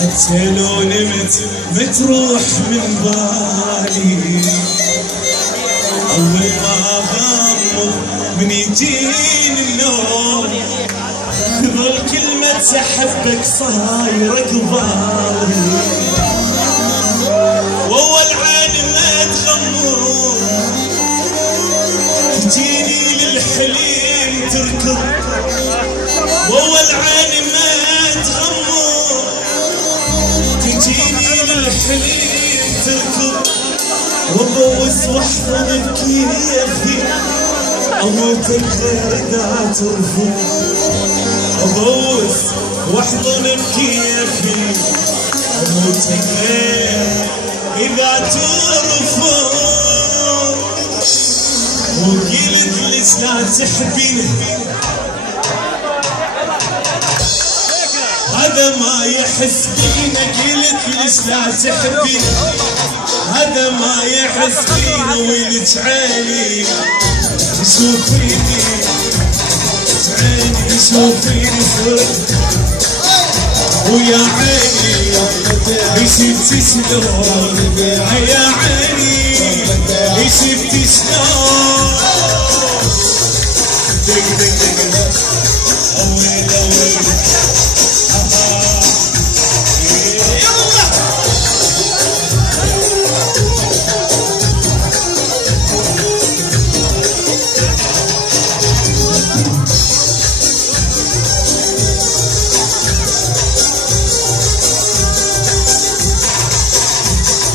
حتى لو نمت بتروح من بالي. أول ما أغمض من يجيني النوم تظل كلمة أحبك صايرة قبالي. وأول عين ما تغمض تجيني للحليم تركض. وأول عين ما تغمض تجيني للحليم تركض. وابوس واحضن بكيفي اموتك غير اذا ترفض. ابوس واحضن بكيفي اموتك غير اذا ترفض. وقلت ليش لا تحبيني هذا ما يحس بينا. قلت ليش لا تحبيني هذا ما يحس بينا. ويلك عيني شوفيني عيني شوفيني صرت ويا عيني شفتي شلون. يا عيني شفتي شلون. دق دق دق اويل اويل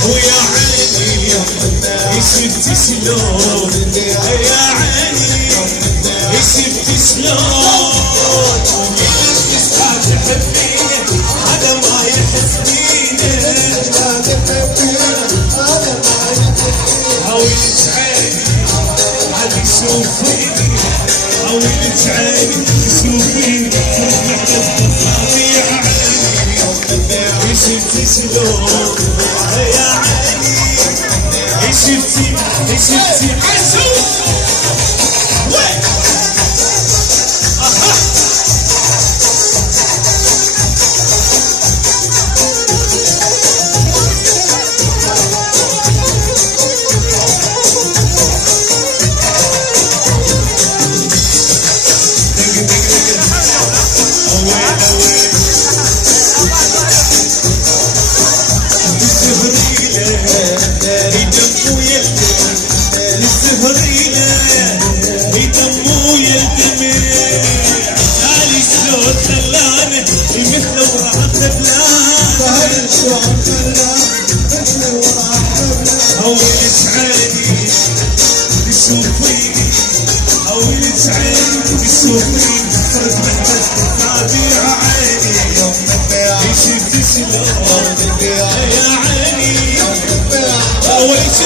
ويا عيني شفتي شلون. يا عيني شفتي شلون. ليش لا تحبيني هذا ما يحس بينا. هويلك عيني هذي شوفيني. هويلك عيني شوفيني يا عيني شفتي شلون. يا عيني شفتي عشوف وين هويلك عيني شوفيني. هويلك عيني شوفيني صرت محبس تابع عيني شفتي شلون. يا عيني ويش